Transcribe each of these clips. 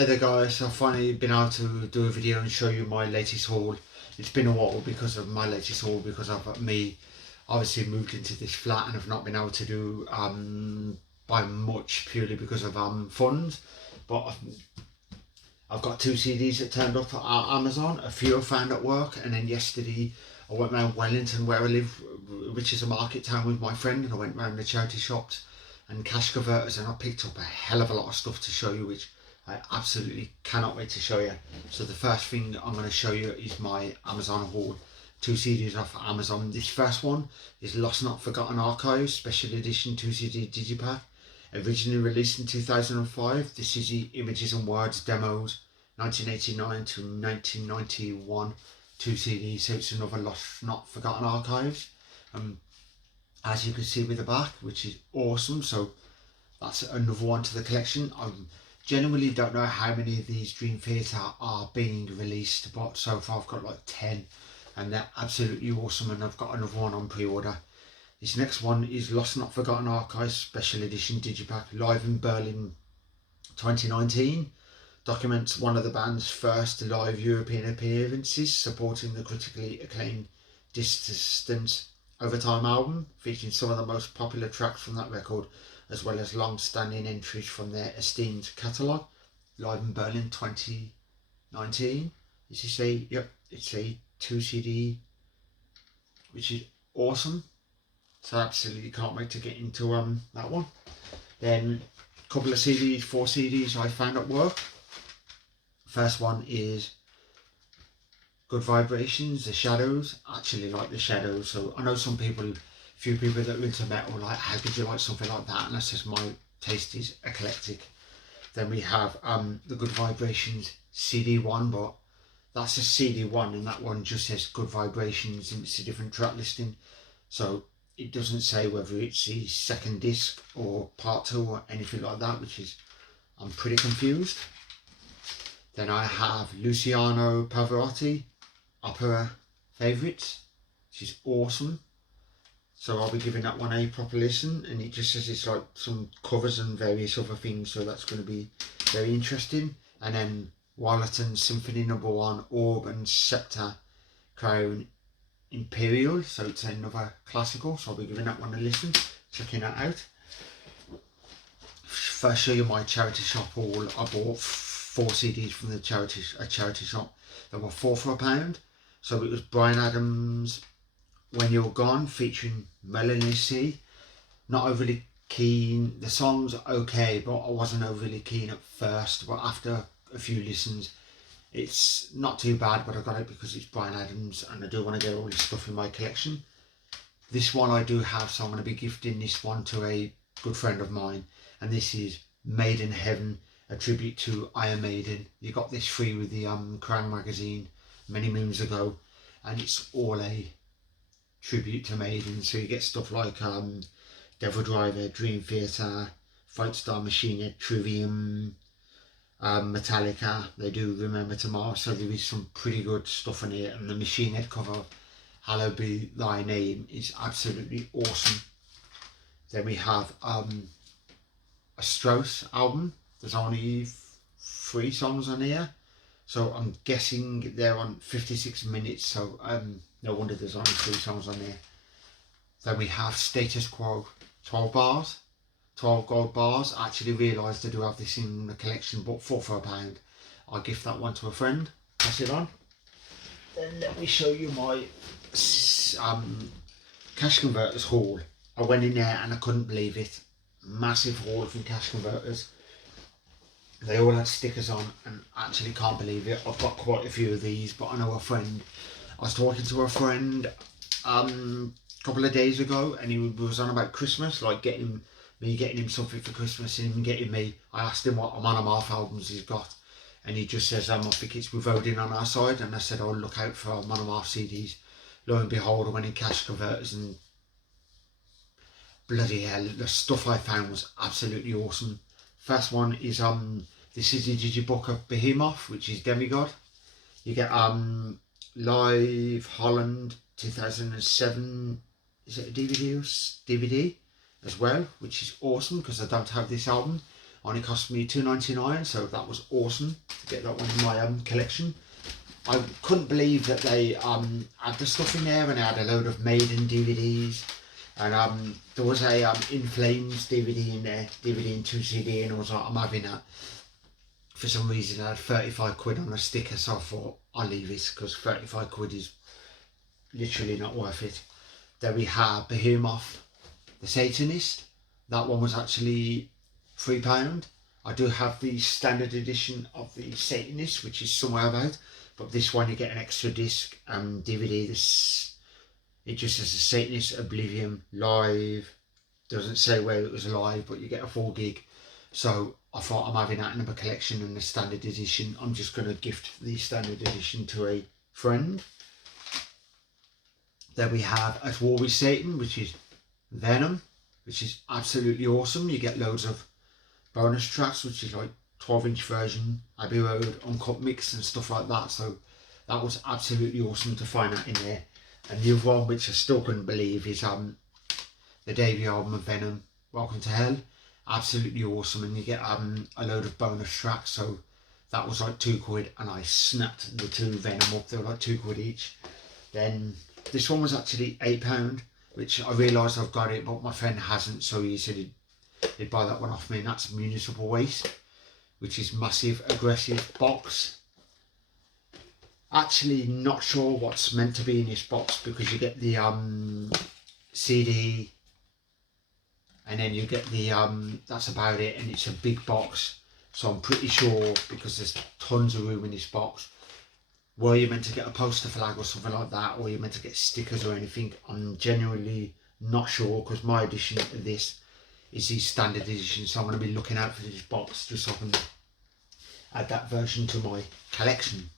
Hey there guys, I've finally been able to do a video and show you my latest haul. It's been a while because of my latest haul, because I've obviously moved into this flat and I've not been able to do buy much purely because of funds. But I've got 2 CDs that turned up at Amazon, a few I found at work, and then yesterday I went around Wellington where I live, which is a market town, with my friend, and I went around the charity shops and cash converters, and I picked up a hell of a lot of stuff to show you, which I absolutely cannot wait to show you. So the first thing I'm going to show you is my Amazon haul. 2 CDs off Amazon. This first one is Lost Not Forgotten Archives Special Edition 2 CD Digipack. Originally released in 2005. This is the Images and Words demos, 1989 to 1991 2 CDs. So it's another Lost Not Forgotten Archives. As you can see with the back, which is awesome. So that's another one to the collection. I genuinely don't know how many of these Dream Theatre are being released, but so far I've got like 10, and they're absolutely awesome, and I've got another one on pre-order. This next one is Lost Not Forgotten Archives Special Edition Digipack, live in Berlin 2019. Documents one of the band's first live European appearances, supporting the critically acclaimed Distance Over Time album, featuring some of the most popular tracks from that record, as well as long-standing entries from their esteemed catalogue. Live in Berlin 2019. As you say, yep, it's a 2 CD, which is awesome. So I absolutely can't wait to get into that one. Then a couple of CDs, 4 CDs I found at work. First one is Good Vibrations, The Shadows. I actually like The Shadows, so I know some people, few people that are into metal, like, how could you like something like that? And that's just my taste is eclectic. Then we have the Good Vibrations CD1, but that's a CD1, and that one just says Good Vibrations, and it's a different track listing, so it doesn't say whether it's the second disc or part 2 or anything like that, which is, I'm pretty confused. Then I have Luciano Pavarotti Opera Favourites, which is awesome. So I'll be giving that one a proper listen, and it just says it's like some covers and various other things, so that's going to be very interesting. And then Wallerton Symphony No. 1, Orb and Scepter Crown Imperial, so it's another classical, so I'll be giving that one a listen, checking that out. First show you my charity shop haul. I bought 4 CDs from the charity shop. They were 4 for £1. So it was Bryan Adams' When You're Gone featuring Melanie C. Not overly keen. The song's okay, but I wasn't overly keen at first, but after a few listens it's not too bad. But I got it because it's Bryan Adams and I do want to get all this stuff in my collection. This one I do have, so I'm going to be gifting this one to a good friend of mine, and this is Maiden Heaven, a tribute to Iron Maiden. You got this free with the Kerrang magazine many moons ago, and it's all a tribute to Maiden, so you get stuff like Devil Driver, Dream Theatre, Fight Star Machine Head, Trivium, Metallica, they do Remember Tomorrow, so there is some pretty good stuff in here. And the Machine Head cover, Hallowed Be Thy Name, is absolutely awesome. Then we have a Strauss album. There's only 3 songs on here, so I'm guessing they're on 56 minutes, so no wonder there's only 3 songs on there. Then we have Status Quo, 12 bars, 12 gold bars. I actually realised I do have this in the collection, but 4 for £1. I'll gift that one to a friend, pass it on. Then let me show you my cash converters haul. I went in there and I couldn't believe it. Massive haul from cash converters. They all had stickers on, and I actually can't believe it. I've got quite a few of these, but I know a friend. I was talking to a friend a couple of days ago, and he was on about Christmas, like getting him something for Christmas, and him getting me. I asked him what Man and Half albums he's got, and he just says, I think it's with Odin on our side, and I said, oh, look out for Man and Half CDs. Lo and behold, I went in cash converters, and bloody hell, the stuff I found was absolutely awesome. First one is this is the Digibook of Behemoth, which is Demigod. You get Live Holland 2007, is it a DVD as well, which is awesome because I don't have this album. Only cost me $2.99, so that was awesome to get that one in my collection. I couldn't believe that they had the stuff in there, and they had a load of Maiden DVDs, and there was a In Flames DVD in there, DVD and 2 CD, and I was like, I'm having that. For some reason I had 35 quid on a sticker, so I thought I'll leave it, because 35 quid is literally not worth it. Then we have Behemoth the Satanist. That one was actually £3. I do have the standard edition of the Satanist, which is somewhere about, but this one you get an extra disc and DVD. It just says the Satanist Oblivion live. Doesn't say where it was live, but you get a 4 gig. So I thought, I'm having that in my collection, and the standard edition, I'm just going to gift the standard edition to a friend. Then we have At War with Satan, which is Venom, which is absolutely awesome. You get loads of bonus tracks, which is like 12-inch version, Abbey Road, uncut mix and stuff like that. So that was absolutely awesome to find that in there. And the other one, which I still couldn't believe, is the debut album of Venom, Welcome to Hell. Absolutely awesome, and you get a load of bonus tracks. So that was like £2, and I snapped the 2 Venom up. They were like £2 each. Then this one was actually £8, which I realised I've got it, but my friend hasn't, so he said he'd buy that one off me, and that's Municipal Waste, which is massive aggressive box. Actually not sure what's meant to be in this box, because you get the CD, and then you get the that's about it, and it's a big box. So I'm pretty sure, because there's tons of room in this box, were you meant to get a poster flag or something like that, or you're meant to get stickers or anything, I'm genuinely not sure, because my edition of this is the standard edition, so I'm going to be looking out for this box just so I can add that version to my collection.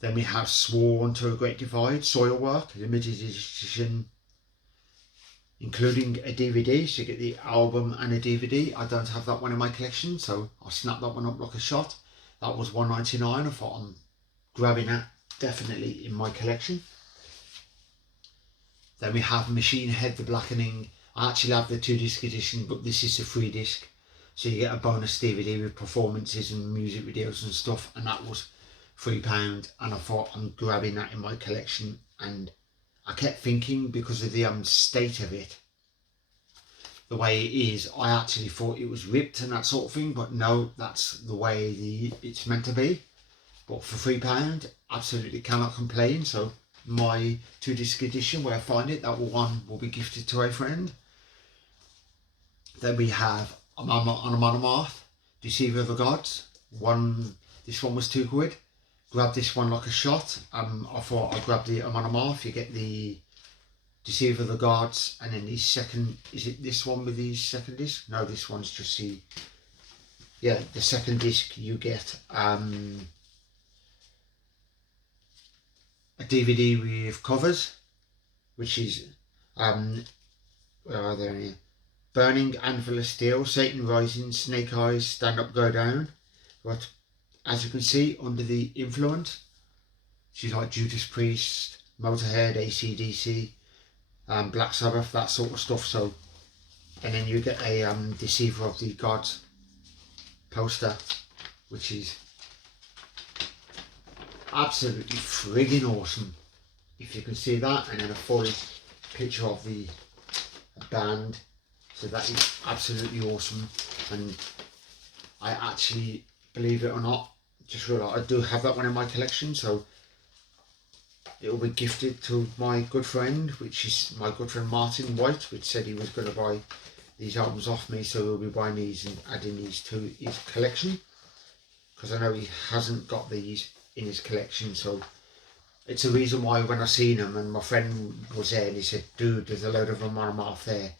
Then we have Sworn to a Great Divide, Soilwork, limited edition, including a DVD, so you get the album and a DVD. I don't have that one in my collection, so I'll snap that one up like a shot. That was $1.99. I thought, I'm grabbing that definitely in my collection. Then we have Machine Head The Blackening. I actually have the 2-disc edition, but this is the 3-disc, so you get a bonus DVD with performances and music videos and stuff, and that was £3, and I thought, I'm grabbing that in my collection. And I kept thinking, because of the state of it, the way it is, I actually thought it was ripped and that sort of thing, but no, that's the way it's meant to be. But for £3, absolutely cannot complain. So my 2-disc edition, where I find it, that one will be gifted to a friend. Then we have Monomarth, Deceiver of the Gods. This one was £2. Grab this one like a shot. I thought I'd grab the Monomarth. You get the Deceiver of the Gods, and then the second, is it this one with the second disc? No, this one's just the second disc. You get a DVD with covers, which is where are they here? Burning Anvil of Steel, Satan Rising, Snake Eyes, Stand Up Go Down. But as you can see, Under the Influence, she's like Judas Priest, Motorhead, AC/DC, Black Sabbath, that sort of stuff. So, and then you get a Deceiver of the Gods poster, which is absolutely friggin' awesome, if you can see that, and then a full picture of the band. So that is absolutely awesome, and I actually, believe it or not, just realised I do have that one in my collection, so it will be gifted to my good friend, which is my good friend Martin White, which said he was going to buy these albums off me, so he'll be buying these and adding these to his collection, because I know he hasn't got these in his collection. So it's a reason why, when I seen them and my friend was there and he said, dude, there's a load of them on off there,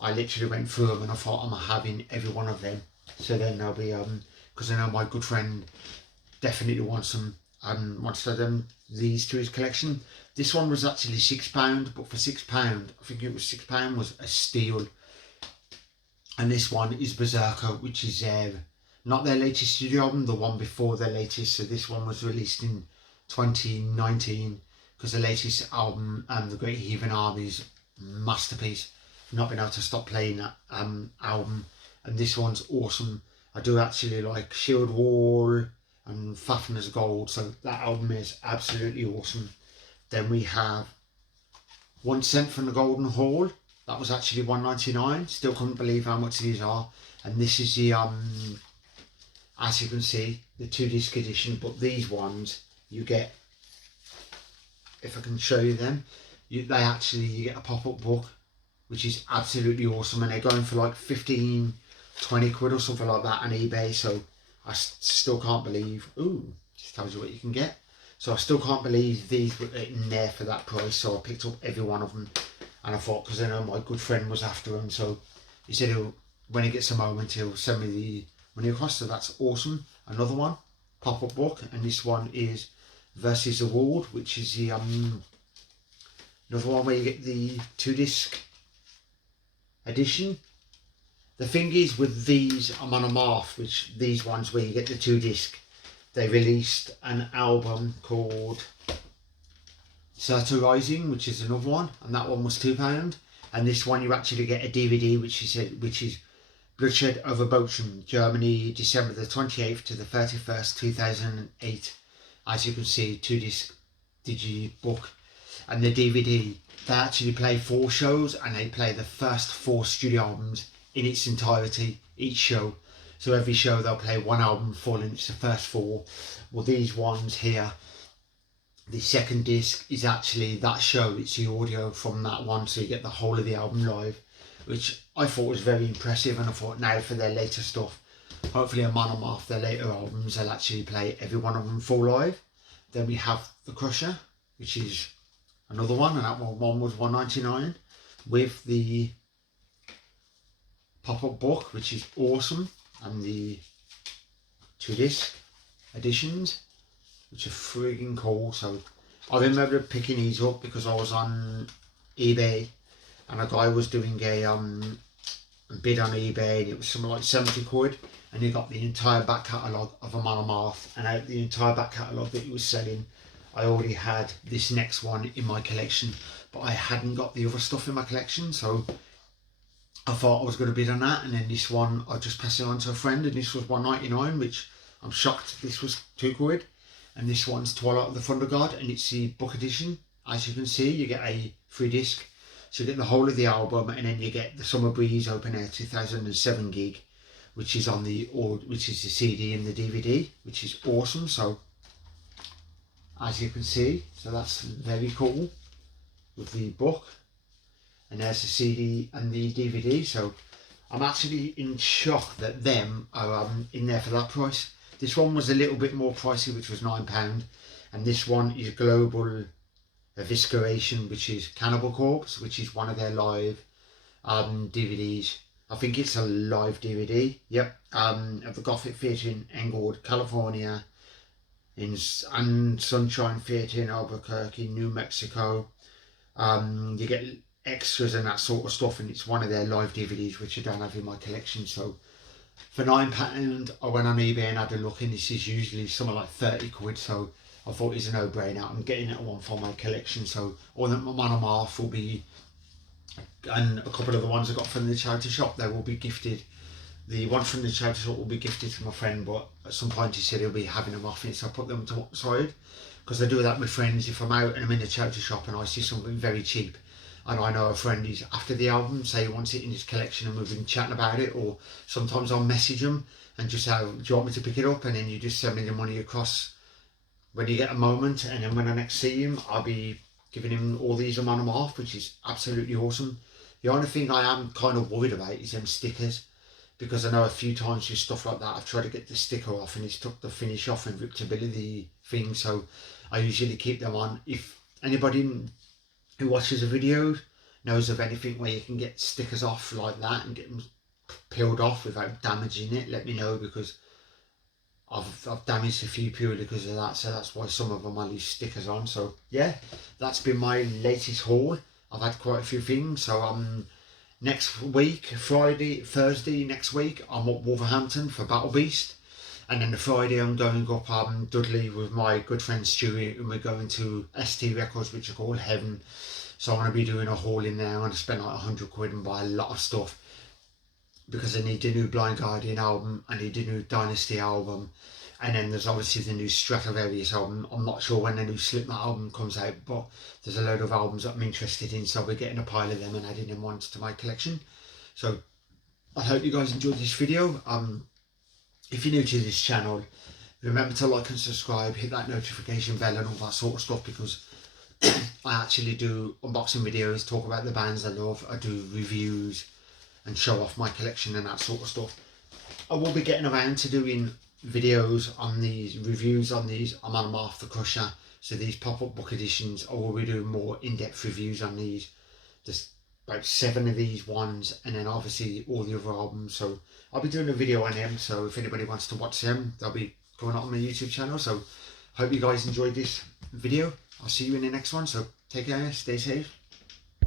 I literally went through them and I thought, I'm having every one of them. So then I'll be because I know my good friend definitely wants them, wants to add these to his collection. This one was actually £6, but for £6, I think it was £6, was a steal. And this one is Berserker, which is not their latest studio album, the one before their latest. So this one was released in 2019, because the latest album, The Great Heathen Army, is masterpiece. I've not been able to stop playing that album, and this one's awesome. I do actually like Shield Wall and Fafner's Gold, so that album is absolutely awesome. Then we have 1 Cent from the Golden Hall. That was actually $1.99. Still couldn't believe how much these are. And this is the as you can see, the 2-disc edition. But these ones you get, if I can show you them, you get a pop-up book, which is absolutely awesome, and they're going for like 15, 20 quid or something like that on eBay. So I still can't believe. Ooh, just tells you what you can get. So I still can't believe these were in there for that price. So I picked up every one of them, and I thought, because I know my good friend was after them, so he said when he gets a moment he'll send me the money across. So that's awesome. Another one, pop-up book, and this one is Versus the World, which is the another one where you get the 2-disc edition. The thing is with these, I'm on a Marth, which these ones where you get the 2-disc, they released an album called Certo Rising, which is another one, and that one was £2. And this one you actually get a DVD, which is Bloodshed over Bochum, Germany, December the 28th to the 31st, 2008. As you can see, 2-disc digibook. And the DVD, they actually play 4 shows, and they play the first 4 studio albums in its entirety, each show. So every show they'll play one album full, and it's the first 4. Well, these ones here, the second disc is actually that show, it's the audio from that one, so you get the whole of the album live, which I thought was very impressive. And I thought now for their later stuff, hopefully a man off their later albums, they'll actually play every one of them full live. Then we have The Crusher, which is another one, and that one was $1.99 with the pop-up book, which is awesome, and the 2-disc editions, which are frigging cool. So I remember picking these up because I was on eBay, and a guy was doing a bid on eBay, and it was something like 70 quid, and he got the entire back catalogue of a Man of Marth. And out the entire back catalogue that he was selling, I already had this next one in my collection, but I hadn't got the other stuff in my collection, so I thought I was going to bid on that. And then this one I just passed it on to a friend, and this was $1.99, which I'm shocked this was 2 quid. And this one's Twilight of the Thunder God, and it's the book edition. As you can see, you get a 3-disc, so you get the whole of the album, and then you get the Summer Breeze Open Air 2007 gig, which is which is the CD and the DVD, which is awesome. So as you can see, so that's very cool with the book, and there's the CD and the DVD. So I'm actually in shock that them are in there for that price. This one was a little bit more pricey, which was £9, and this one is Global Evisceration, which is Cannibal Corpse, which is one of their live DVDs. I think it's a live DVD. Yep. At the Gothic Theatre in Englewood, California, and Sunshine Theatre in Albuquerque, New Mexico. You get extras and that sort of stuff, and it's one of their live DVDs, which I don't have in my collection. So for £9, I went on eBay and had a look, and this is usually something like 30 quid. So I thought it's a no-brainer. I'm getting it one for my collection. So all the Man of Marth will be, and a couple of the ones I got from the charity shop, they will be gifted. The one from the charity shop will be gifted to my friend, but at some point he said he'll be having them off it, so I put them to one side, because I do that with friends. If I'm out and I'm in the charity shop and I see something very cheap, and I know a friend is after the album, say he wants it in his collection, and we've been chatting about it, or sometimes I'll message him and just say, do you want me to pick it up? And then you just send me the money across when you get a moment, and then when I next see him, I'll be giving him all these on them off, which is absolutely awesome. The only thing I am kind of worried about is them stickers, because I know a few times with stuff like that I've tried to get the sticker off and it's took the finish off and ripped a bit of the thing, so I usually keep them on. If anybody who watches a video knows of anything where you can get stickers off like that and get them peeled off without damaging it, let me know, because I've damaged a few purely because of that, so that's why some of them I leave stickers on. So yeah, that's been my latest haul. I've had quite a few things. So next week, Thursday next week, I'm up Wolverhampton for Battle Beast, and then the Friday I'm going up Dudley with my good friend Stewie, and we're going to ST Records, which are called Heaven. So I'm going to be doing a haul in there. I'm going to spend like 100 quid and buy a lot of stuff. because I need a new Blind Guardian album, I need a new Dynasty album, and then there's obviously the new Stratovarius album. I'm not sure when the new Slipknot album comes out, but there's a load of albums that I'm interested in, so I'll be getting a pile of them and adding them once to my collection. So I hope you guys enjoyed this video. If you're new to this channel, remember to like and subscribe, hit that notification bell and all that sort of stuff, because I actually do unboxing videos, talk about the bands I love, I do reviews and show off my collection and that sort of stuff. I will be getting around to doing videos on these, reviews on these. I'm on them off the crusher, so these pop-up book editions, I will be doing more in-depth reviews on these. There's about 7 of these ones, and then obviously all the other albums, so I'll be doing a video on them, so if anybody wants to watch them, they'll be going up on my YouTube channel. So hope you guys enjoyed this video. I'll see you in the next one, so take care, stay safe.